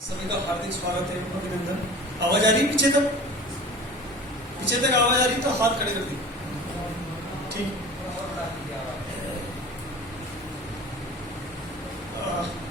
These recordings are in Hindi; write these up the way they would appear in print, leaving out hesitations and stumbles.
सभी का हार्दिक स्वागत है, अभिनंदन। आवाज आ रही पीछे तक आवाज आ रही तो हाथ खड़े कर दी। ठीक।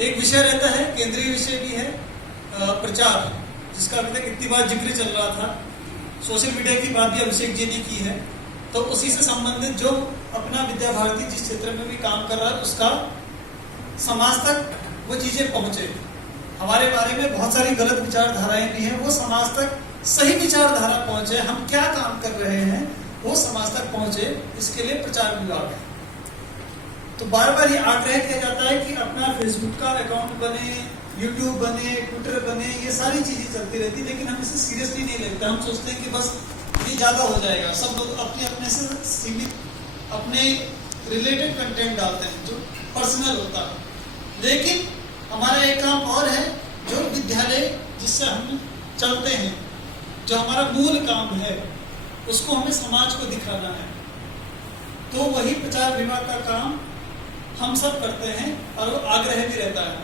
एक विषय रहता है, केंद्रीय विषय भी है प्रचार, जिसका अभी तक इतनी बार जिक्र चल रहा था। सोशल मीडिया की बात भी अभिषेक जी ने की है, तो उसी से संबंधित जो अपना विद्या भारती जिस क्षेत्र में भी काम कर रहा है उसका समाज तक वो चीजें पहुंचे। हमारे बारे में बहुत सारी गलत विचारधाराएं भी हैं, वो समाज तक सही विचारधारा पहुंचे, हम क्या काम कर रहे हैं वो समाज तक पहुंचे, इसके लिए प्रचार विभाग है। तो बार बार ये आग्रह किया जाता है कि अपना फेसबुक का अकाउंट बने, यूट्यूब बने, ट्विटर बने, ये सारी चीजें चलती रहती, लेकिन हम इसे सीरियसली नहीं लेते। हम सोचते हैं कि बस ये ज्यादा हो जाएगा, सब लोग अपने अपने से सीमित अपने रिलेटेड कंटेंट डालते हैं जो पर्सनल होता है। लेकिन हमारा एक काम और है, जो विद्यालय जिससे हम चलते हैं, जो हमारा मूल काम है, उसको हमें समाज को दिखाना है। तो वही प्रचार विभाग का काम हम सब करते हैं और वो आग्रह भी रहता है।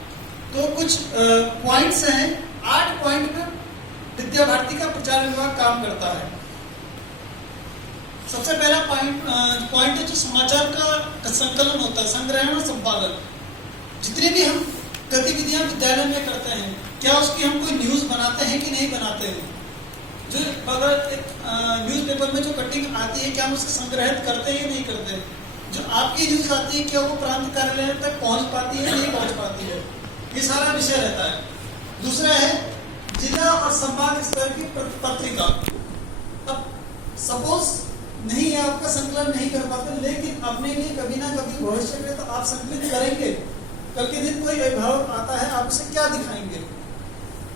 तो कुछ पॉइंट्स हैं, 8 पॉइंट में विद्या भारती का प्रचार विभाग काम करता है। सबसे पहला पॉइंट है जो समाचार का संकलन होता है, संग्रहण और संपादन। जितने भी हम गतिविधियां विद्यालय में करते हैं, क्या उसकी हम कोई न्यूज बनाते हैं कि नहीं बनाते हैं? जो अगर एक न्यूज़पेपर में जो कटिंग आती है, क्या हम उसे संग्रहित करते हैं या नहीं करते? जो आपकी न्यूज आती है, क्या वो प्रांत कार्यालय तक पहुंच पाती है या नहीं पहुंच पाती है? ये सारा विषय रहता है। दूसरा है जिला और संभाग स्तर की पत्रिका। अब सपोज नहीं है, आपका संकलन नहीं कर पाते, लेकिन अपने लिए कभी ना कभी भविष्य में तो आप संकलित करेंगे। कल के दिन कोई अभिभावक आता है, आप उसे क्या दिखाएंगे?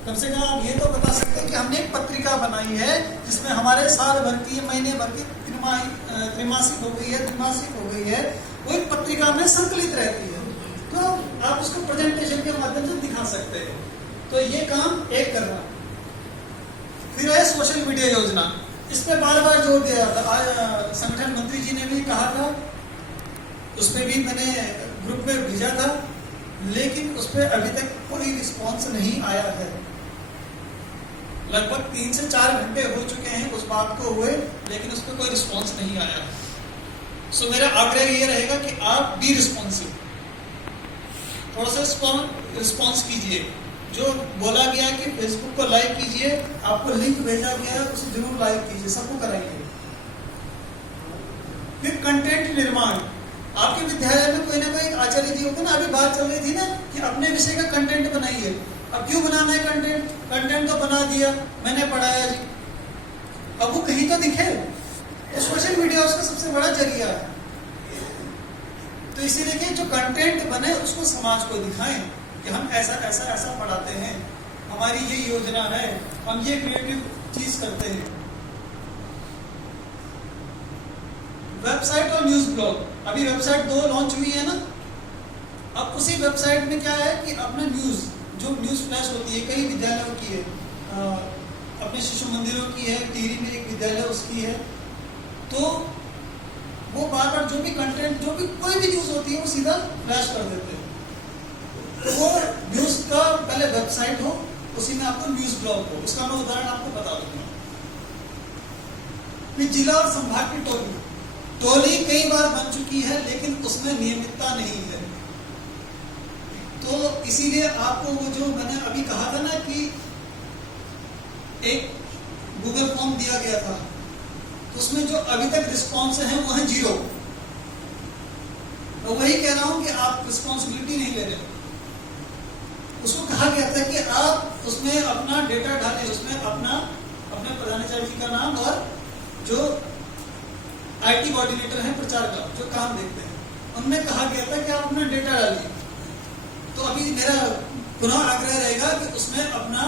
कम से कम आप ये तो बता सकते हैं कि हमने एक पत्रिका बनाई है जिसमें हमारे साल भर की, महीने भर की त्रैमासिक हो गई है, द्विमासिक हो गई है, वो एक पत्रिका में संकलित रहती है। तो आप उसको प्रेजेंटेशन के माध्यम से दिखा सकते हैं। तो ये काम एक करना। फिर है सोशल मीडिया योजना। इस पर बार बार जोर दिया था। संगठन मंत्री जी ने भी कहा था, उस पर भी मैंने ग्रुप में भेजा था, लेकिन उस पर अभी तक कोई रिस्पॉन्स नहीं आया है। लगभग 3 से 4 घंटे हो चुके हैं उस बात को हुए, लेकिन उस पर कोई रिस्पॉन्स नहीं आया। सो मेरा आग्रह ये रहेगा कि आप भी रिस्पॉन्सिव, थोड़ा सा रिस्पॉन्स कीजिए। जो बोला गया कि फेसबुक को लाइक कीजिए, आपको लिंक भेजा गया है उसे जरूर लाइक कीजिए, सबको कराइए। फिर कंटेंट निर्माण। आपके विद्यालय में कोई ना कोई आचार्य जी होगा ना, अभी बात चल रही थी ना कि अपने विषय का कंटेंट बनाइए। अब क्यों बनाना है कंटेंट? कंटेंट तो बना दिया, मैंने पढ़ाया जी, अब वो कहीं तो दिखे। तो सोशल मीडिया उसका सबसे बड़ा जरिया है। तो इसीलिए कि जो कंटेंट बने उसको समाज को दिखाएं कि हम ऐसा ऐसा ऐसा पढ़ाते हैं, हमारी ये योजना है, हम ये क्रिएटिव चीज करते हैं। वेबसाइट और न्यूज ब्लॉग। अभी वेबसाइट 2 लॉन्च हुई है ना। अब उसी वेबसाइट में क्या है कि अपना न्यूज, जो न्यूज फ्लैश होती है, कई विद्यालयों की है, अपने शिशु मंदिरों की है, टिहरी में एक विद्यालय उसकी है। तो वो बार बार जो भी कंटेंट, जो भी कोई भी न्यूज होती है, वो सीधा फ्लैश कर देते हैं। तो वो न्यूज का पहले वेबसाइट हो, उसी में आपको न्यूज ब्लॉग हो। उसका मैं उदाहरण आपको बता दूंगा। फिर जिला और संभाग की टोली कई बार बन चुकी है, लेकिन उसमें नियमितता नहीं है। तो इसीलिए आपको वो जो मैंने अभी कहा था ना कि एक गूगल फॉर्म दिया गया था, तो उसमें जो अभी तक रिस्पॉन्स है वो है 0। तो वही कह रहा हूं कि आप रिस्पॉन्सिबिलिटी नहीं ले रहे। उसको कहा गया था कि आप उसमें अपना डेटा डालें, उसमें अपने प्रधानाचार्य जी का नाम और जो IT कोऑर्डिनेटर है प्रचार का, जो काम देखते हैं, उनमें कहा गया था कि आप अपना डेटा डालिए। तो अभी मेरा पुनः आग्रह रहेगा कि उसमें अपना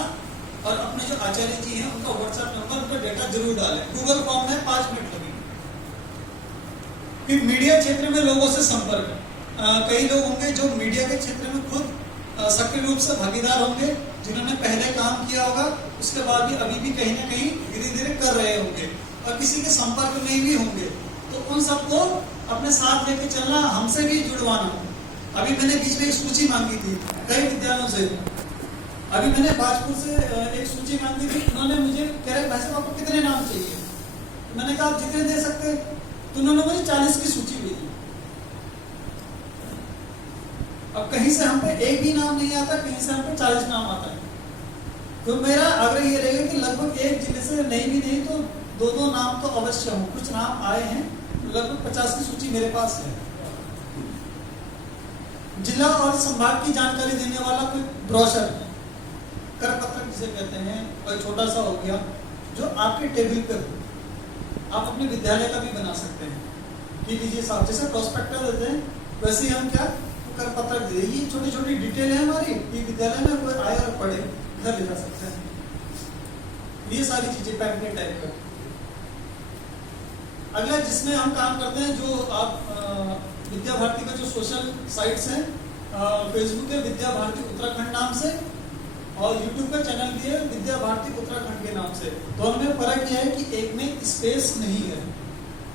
और अपने जो आचार्य जी हैं उनका व्हाट्सएप नंबर पर डेटा जरूर डालें। गूगल फॉर्म में 5 मिनट लगेंगे। फिर मीडिया क्षेत्र में लोगों से संपर्क। कई लोग होंगे जो मीडिया के क्षेत्र में खुद सक्रिय रूप से भागीदार होंगे, जिन्होंने पहले काम किया होगा, उसके बाद भी अभी भी कहीं ना कहीं धीरे धीरे कर रहे होंगे और किसी के संपर्क में भी होंगे। तो उन सबको अपने साथ लेके चलना, हमसे भी जुड़वाना। अभी मैंने बीच में एक सूची मांगी थी कई विद्यालयों से, अभी मैंने भाजपुर से एक सूची मांगी थी, उन्होंने मुझे कह रहे भाई साहब आपको कितने नाम चाहिए, तो मैंने कहा आप जितने दे सकते, तो उन्होंने मुझे 40 की सूची भेजी। अब कहीं से हम पे एक भी नाम नहीं आता, कहीं से हम पे 40 नाम आता है। तो मेरा आग्रह ये रहेगा कि लगभग एक जिले से नहीं भी नहीं तो 2-2 नाम तो अवश्य हो। कुछ नाम आए हैं, लगभग 50 की सूची मेरे पास है। जिला और संभाग की जानकारी देने वाला कोई ब्रोशर, कर पत्रक जिसे कहते हैं, कोई छोटा सा हो गया जो आपके टेबल पे हो। आप अपने विद्यालय का भी बना सकते हैं कि लीजिए साहब, जैसे प्रोस्पेक्टर देते हैं वैसे ही हम क्या कर पत्रक दे, ये छोटी छोटी डिटेल है हमारी, ये विद्यालय में कोई आए और पढ़े घर ले जा सकते हैं। ये सारी चीजें पैम्पलेट टाइप का। अगला जिसमें हम काम करते हैं, जो आप विद्या भारती का जो सोशल साइट्स हैं, फेसबुक है विद्या भारती उत्तराखंड नाम से, और यूट्यूब का चैनल भी है विद्या भारती उत्तराखंड के नाम से। दोनों में फर्क यह है कि एक में स्पेस नहीं है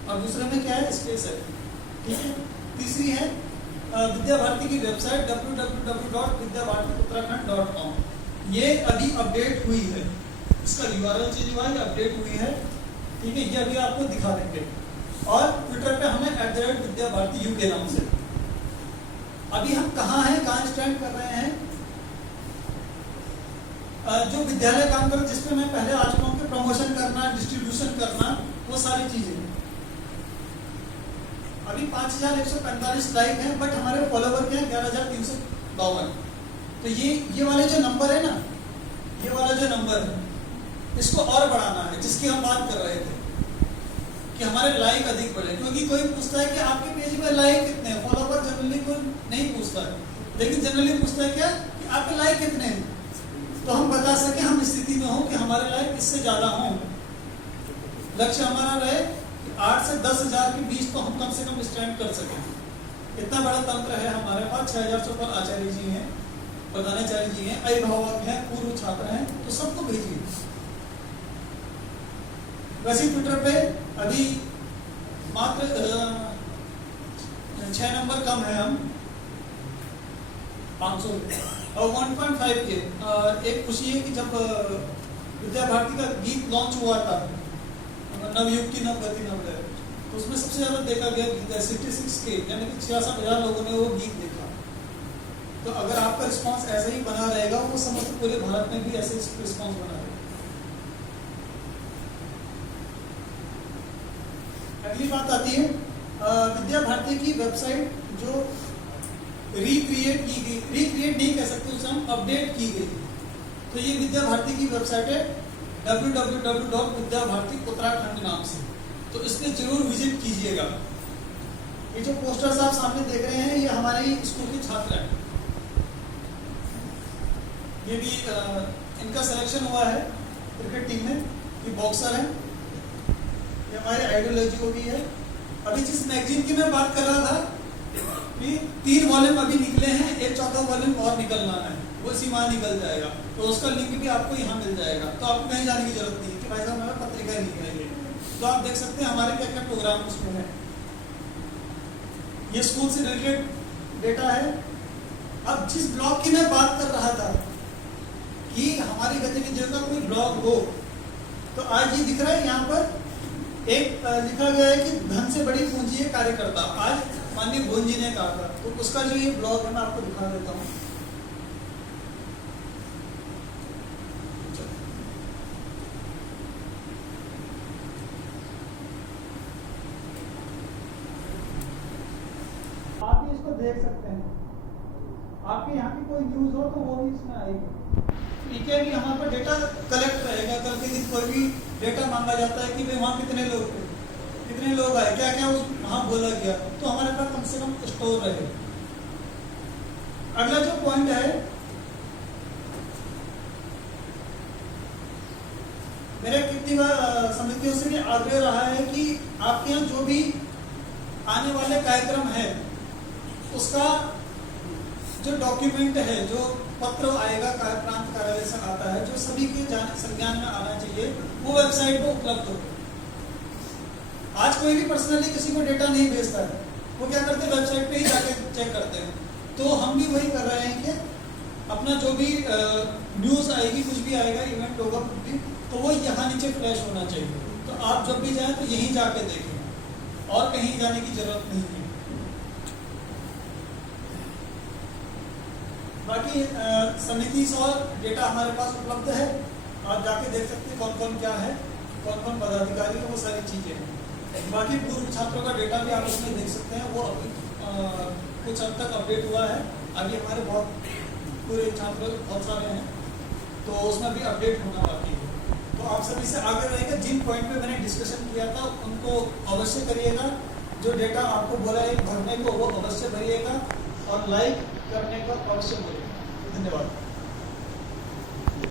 और दूसरे में क्या है, स्पेस है। ठीक है। तीसरी है विद्या भारती की वेबसाइट www.vidyabhartiuttarakhand.com। ये अभी अपडेट हुई है, इसका URL चेंज हुआ है, अपडेट हुई है। ठीक है, ये अभी आपको दिखा देंगे। और ट्विटर पे हमें @विद्या भारती UK नाम से। अभी हम कहाँ हैं, कहाँ स्टैंड कर रहे हैं, जो विद्यालय काम कर जिसपे मैं पहले आ चुका हूँ कि प्रमोशन करना, डिस्ट्रीब्यूशन करना, वो सारी चीजें। अभी 5145 लाइक हैं, बट हमारे फॉलोवर के हैं 11352। तो ये वाले जो नंबर है ना, ये वाला जो नंबर है, इसको और बढ़ाना है, जिसकी हम बात कर रहे थे कि हमारे लाइक अधिक बढ़े। क्योंकि कोई पूछता है कि आपके पेज में लाइक कितने हैं, फॉलोवर जनरली कोई नहीं पूछता है, लेकिन जनरली पूछता है क्या कि आपके लाइक कितने हैं, तो हम बता सके, हम स्थिति में हो कि हमारे लाइक इससे ज्यादा हों। लक्ष्य हमारा रहे 8 से 10,000 के बीच तो हम कम से कम स्टैंड कर सकें। इतना बड़ा तंत्र है हमारे पास। 6,000 से ऊपर आचार्य जी हैं, प्रधानाचार्य जी हैं, अभिभावक हैं, पूर्व छात्र हैं, तो सबको भेजिए। वैसे ट्विटर पे अभी मात्र 6 नंबर कम है, हम 500 और 1.5 के। एक खुशी है कि जब विद्या भारती का गीत लॉन्च हुआ था, नवयुग की नवगति नवलय, तो उसमें सबसे ज्यादा देखा गया गीत है 66K, यानी कि 66,000 लोगों ने वो गीत देखा। तो अगर आपका रिस्पांस ऐसे ही बना रहेगा, वो समस्त पूरे भारत में भी ऐसे रिस्पांस बना रहेगा। अगली बात आती है विद्या भारती की वेबसाइट जो रिक्रिएट की गई, रिक्रिएट नहीं कह सकते उसे हम, अपडेट की गई। तो ये विद्या भारती की वेबसाइट है www.vidyabharti नाम से। तो इस पे जरूर विजिट कीजिएगा। ये जो पोस्टर्स आप सामने देख रहे हैं, ये हमारे स्कूल के छात्र हैं। ये भी इनका सिलेक्शन हुआ है क्रिकेट टीम में, ये बॉक्सर है, ये हमारे आइडियोलॉजी को भी है। अभी जिस मैगजीन की मैं बात कर रहा था, 3 वॉल्यूम अभी निकले हैं, एक 4था वॉल्यूम और निकलना है, वो इसी माह निकल जाएगा। तो उसका लिंक भी आपको यहाँ मिल जाएगा। तो आपको कहीं जाने की जरूरत नहीं है कि भाई साहब हमारा पत्रिका ही नहीं है। तो आप देख सकते हैं हमारे क्या क्या प्रोग्राम उसमें है। ये स्कूल से रिलेटेड डेटा है। अब जिस ब्लॉग की मैं बात कर रहा था कि हमारी गतिविधियों का कोई ब्लॉग हो, तो आज ये दिख रहा है यहाँ पर एक लिखा गया है कि धन से बड़ी पूंजी है कार्यकर्ता। आज माननीय भोन जी ने कहा था, तो उसका जो ये ब्लॉग है मैं आपको दिखा देता हूँ। आप भी इसको देख सकते हैं। आपके यहाँ की कोई न्यूज हो तो वो भी इसमें आएगी। ठीक है कि हमारे पास डेटा कलेक्ट रहेगा। कल के दिन कोई भी डेटा मांगा जाता है कि भाई वहाँ कितने लोग थे, कितने लोग आए, क्या क्या वहाँ बोला गया, तो हमारे पास कम से कम स्टोर रहे। अगला जो पॉइंट है, मेरे कितनी बार समितियों से भी आग्रह रहा है कि आपके यहाँ जो भी आने वाले कार्यक्रम है, उसका जो डॉक्यूमेंट है, जो पत्र आएगा प्रांत कार्यालय से आता है, जो सभी के संज्ञान में आना चाहिए, वो वेबसाइट पर उपलब्ध हो। आज कोई भी पर्सनली किसी को डेटा नहीं भेजता है, वो क्या करते हैं, वेबसाइट पे ही जाके चेक करते हैं। तो हम भी वही कर रहे हैं कि अपना जो भी न्यूज़ आएगी, कुछ भी आएगा, इवेंट होगा कुछ भी, तो वो यहाँ नीचे फ्लैश होना चाहिए। तो आप जब भी जाएं तो यहीं जाके देखें और कहीं जाने की जरूरत नहीं है। बाकी समिति और डेटा हमारे पास उपलब्ध है, आप जाके देख सकते हैं कौन कौन क्या है, कौन कौन पदाधिकारी है, वो सारी चीज़ें हैं। बाकी पूर्व छात्रों का डेटा भी आप उसमें देख सकते हैं, वो अभी कुछ हद तक अपडेट हुआ है। अभी हमारे बहुत पूरे छात्र बहुत सारे हैं, तो उसमें भी अपडेट होना बाकी है। तो आप सभी से आगे रहेगा, जिन पॉइंट पे मैंने डिस्कशन किया था उनको अवश्य करिएगा। जो डेटा आपको बोला है भरने को वो अवश्य भरिएगा और लाइक करने का अवश्य बोलिएगा। धन्यवाद।